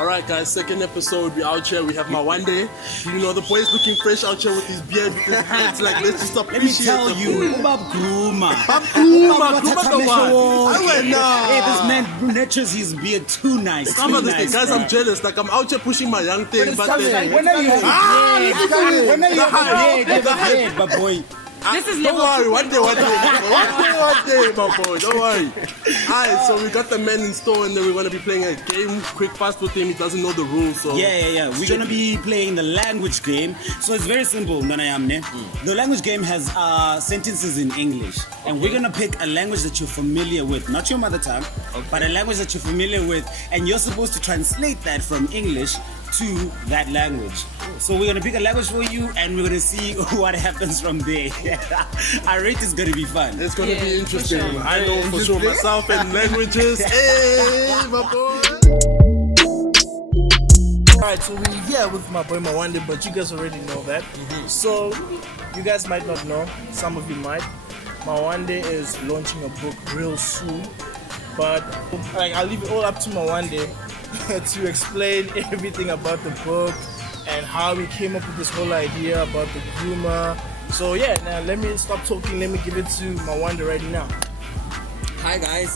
Alright guys, second episode, we out here, we have Mawande. You know, the boy's looking fresh out here with his beard, with his hats, like let's just Let me tell you, about Groomer. Groomer the one. I went now. Hey, this man nurtures his beard too nice. Some of this thing, guys, I'm jealous. Like I'm out here pushing my young thing, but then... When are you having the head, but boy. Don't worry, one day, my boy, don't worry. Alright, so we got the man in store and then we're gonna be playing a game quick fast with him. He doesn't know the rules, so yeah. We're gonna be playing the language game. So it's very simple, Nanayamne. The language game has sentences in English, and we're gonna pick a language that you're familiar with, not your mother tongue, but a language that you're familiar with, and you're supposed to translate that from English to that language. So we're gonna pick a language for you and we're gonna see what happens from there. I rate it's gonna be fun. It's gonna be interesting. Sure. I know for sure myself and languages. Hey, my boy. Alright, so we're here with my boy Mawande, but you guys already know that. So you guys might not know, some of you might. Mawande is launching a book real soon, but I'll leave it all up to Mawande to explain everything about the book and how we came up with this whole idea about the groomer. So yeah, now let me stop talking, let me give it to Mawande right now. Hi guys,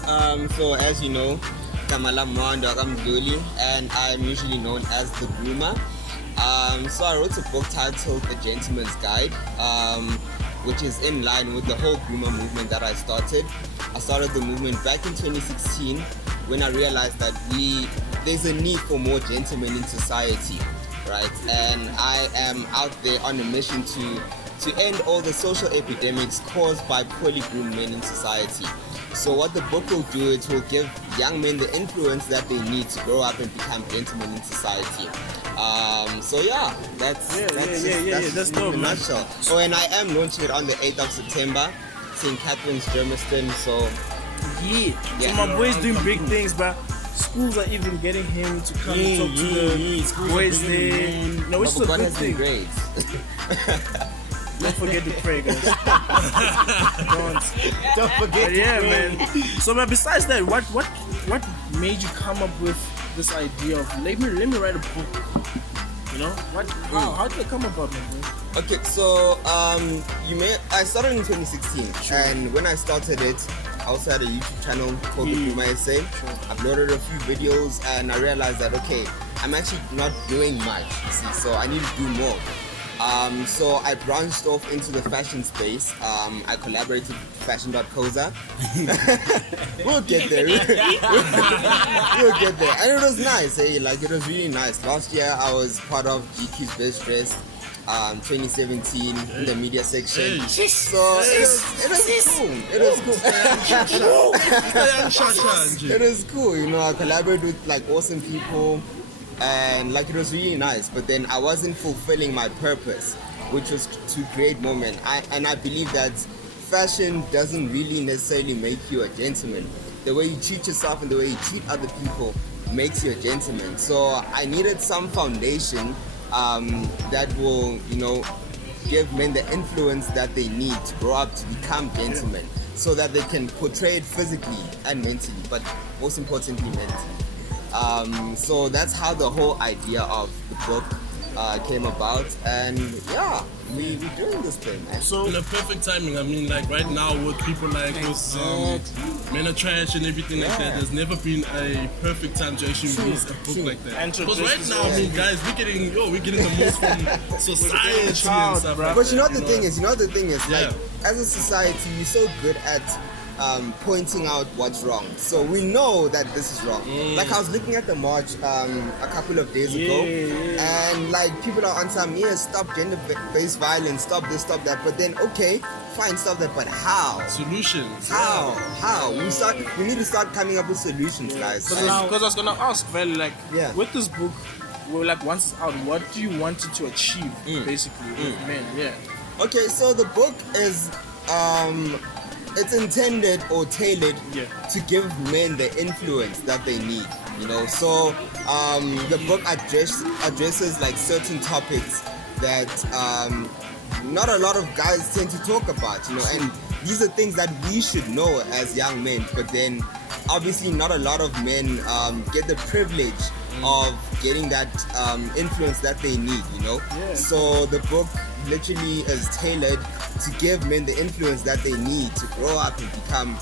so as you know, Kamala Mawande, I'm Duli, and I'm usually known as the groomer. So I wrote a book titled The Gentleman's Guide, which is in line with the whole groomer movement that I started. I started the movement back in 2016 when I realized that there's a need for more gentlemen in society, right? And I am out there on a mission to end all the social epidemics caused by poorly groomed men in society. So what the book will do, it will give young men the influence that they need to grow up and become gentlemen in society. So yeah, that's dope, in a nutshell. Oh, and I am launching it on the 8th of September, St. Catherine's, Germiston. So so my boy's doing big things, but schools are even getting him to come and talk to the boys there. No, which is a good thing. Great. Don't forget to pray, guys. Don't forget to pray. Man. So, but besides that, what made you come up with this idea of let me write a book? You know, how did it come about, man? Okay, so I started in 2016, and when I started it, I also had a YouTube channel called Groomer SA. Uploaded a few videos, and I realized that okay, I'm actually not doing much, you see, so I need to do more. So I branched off into the fashion space. I collaborated with fashion.coza. We'll get there. We'll get there. And it was nice, like it was really nice. Last year I was part of GQ's Best Dressed 2017 in the media section. So it was cool. It was cool, you know, I collaborated with like awesome people. And like it was really nice, but then I wasn't fulfilling my purpose, which was to create more men. And I believe that fashion doesn't really necessarily make you a gentleman. The way you treat yourself and the way you treat other people makes you a gentleman. So I needed some foundation that will, you know, give men the influence that they need to grow up to become gentlemen, so that they can portray it physically and mentally, but most importantly mentally. So that's how the whole idea of the book came about, and yeah, we're doing this thing, man. So in a perfect timing, I mean, like right now with people like with men are trash and everything like that, there's never been a perfect time to actually release a book like that. Because right now, I mean, guys, we're getting the most from society and stuff. But you know the thing is, like as a society, we're so good at pointing out what's wrong. So we know that this is wrong. Like I was looking at the march a couple of days ago, and like people are on some, stop gender-based violence, stop this, stop that. But then, okay, fine, stop that, but how? Solutions. How? We need to start coming up with solutions, guys. Because I was gonna ask, Val, like, with this book, well, like once it's out, what do you want it to achieve, basically, with men? Okay, so the book is it's intended or tailored to give men the influence that they need, you know. So the book addresses like certain topics that not a lot of guys tend to talk about, you know, and these are things that we should know as young men, but then obviously not a lot of men get the privilege of getting that influence that they need, you know. So the book literally is tailored to give men the influence that they need to grow up and become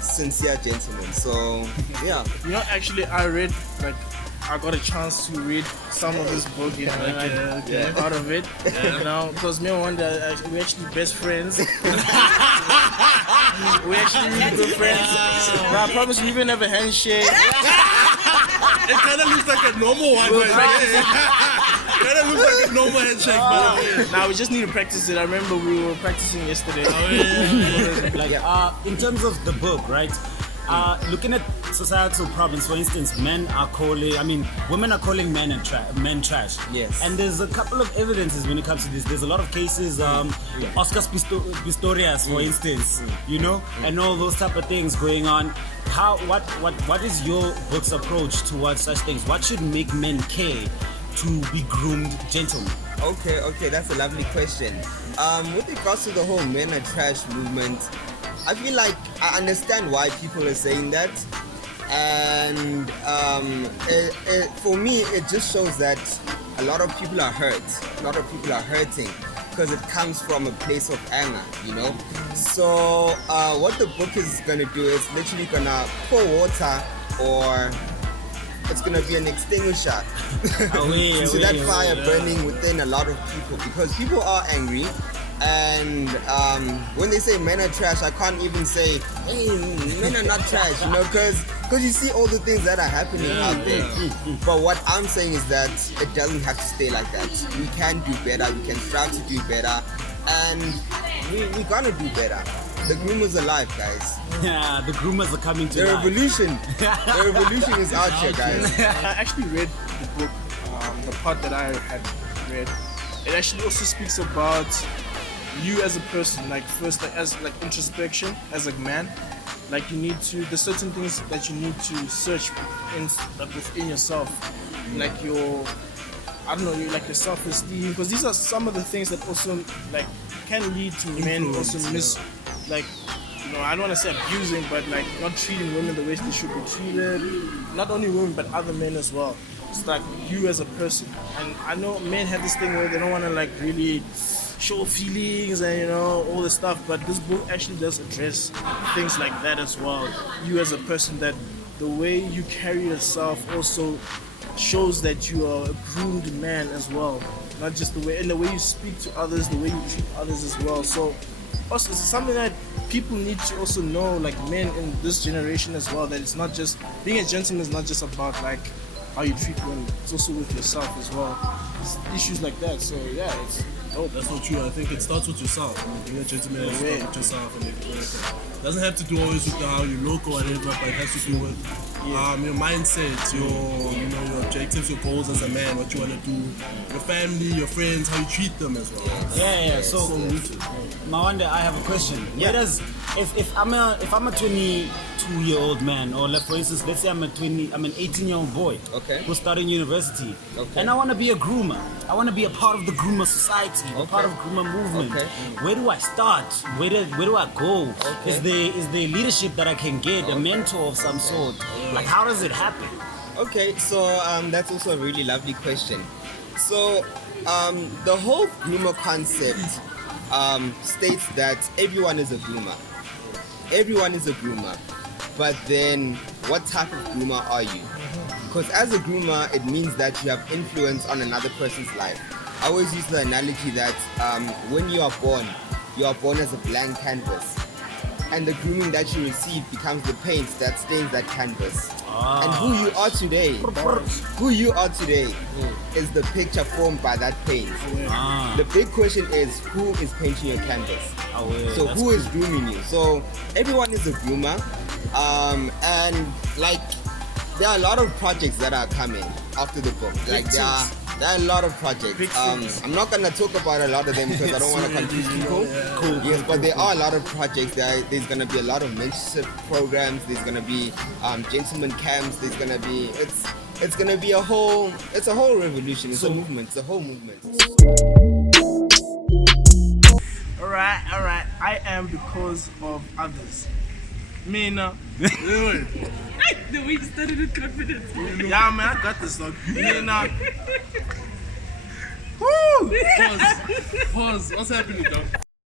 sincere gentlemen. So yeah. You know, actually, I got a chance to read some of this book, you know, and out of it, you know, because me and Wanda, we're actually best friends. We're actually really good friends. But I promise we even have a handshake. It kind of looks like a normal one, kind of looks like a normal handshake, Now we just need to practice it. I remember we were practicing yesterday. In terms of the book, right? Looking at societal problems, for instance, women are calling men trash. Yes. And there's a couple of evidences when it comes to this. There's a lot of cases, Oscar Pistorius, for instance, you know, and all those type of things going on. What is your book's approach towards such things? What should make men care to be groomed gentlemen? Okay, that's a lovely question. With regards to the whole men are trash movement, I feel like I understand why people are saying that, and for me it just shows that a lot of people are hurt, a lot of people are hurting because it comes from a place of anger, you know. So what the book is gonna do is literally gonna pour water, or it's gonna be an extinguisher to that fire burning within a lot of people, because people are angry. And when they say men are trash, I can't even say, hey, men are not trash, you know, because you see all the things that are happening out there. But what I'm saying is that it doesn't have to stay like that. We can do better, we can strive to do better, and we're gonna do better. The groomers are alive, guys. Yeah, the groomers are coming to The life. the revolution is out here, guys. I actually read the book, the part that I had read. It actually also speaks about you as a person, like first, like introspection as a man. Like there's certain things that you need to search within yourself, like your self-esteem, because these are some of the things that also like can lead to men also I don't want to say abusing, but like not treating women the way they should be treated. Not only women, but other men as well. It's like you as a person. And I know men have this thing where they don't want to like really show feelings and, you know, all this stuff, but this book actually does address things like that as well. You as a person, that the way you carry yourself also shows that you are a groomed man as well. Not just the way you speak to others, the way you treat others as well. So also it's something that people need to also know, like men in this generation as well, that it's not just being a gentleman is not just about like how you treat women, it's also with yourself as well. It's issues like that. So yeah, that's so true. I think it starts with yourself. Being a gentleman, it starts with yourself and everything like that. It doesn't have to do always with how you look or whatever, but it has to do with your mindset, your objectives, your goals as a man, what you want to do, your family, your friends, how you treat them as well. Yeah. So Mawande, I have a question. Where does if I'm a 22-year-old man, or like for instance, let's say I'm an 18-year-old boy who's starting university, and I want to be a groomer. I want to be a part of the groomer society, a part of groomer movement. Where do I start? Where do I go? Is there leadership that I can get, a mentor of some sort? Like, how does it happen? Okay, so that's also a really lovely question. So the whole groomer concept states that everyone is a groomer. Everyone is a groomer. But then, what type of groomer are you? Because as a groomer, it means that you have influence on another person's life. I always use the analogy that when you are born as a blank canvas. And the grooming that you receive becomes the paint that stains that canvas. And who you are today is the picture formed by that paint. The big question is, who is painting your canvas? So who is grooming you? So everyone is a groomer. And like, there are a lot of projects that are coming after the book. Like there are a lot of projects. I'm not gonna talk about a lot of them because I don't want to confuse people. Yes, but there are a lot of projects. There's gonna be a lot of mentorship programs. There's gonna be gentleman camps. There's gonna be it's gonna be a whole revolution. It's a movement. It's a whole movement. All right. I am because of others. Me now. The way you started with confidence. Yeah, man, I got this, dog. Pause. What's happening, dog?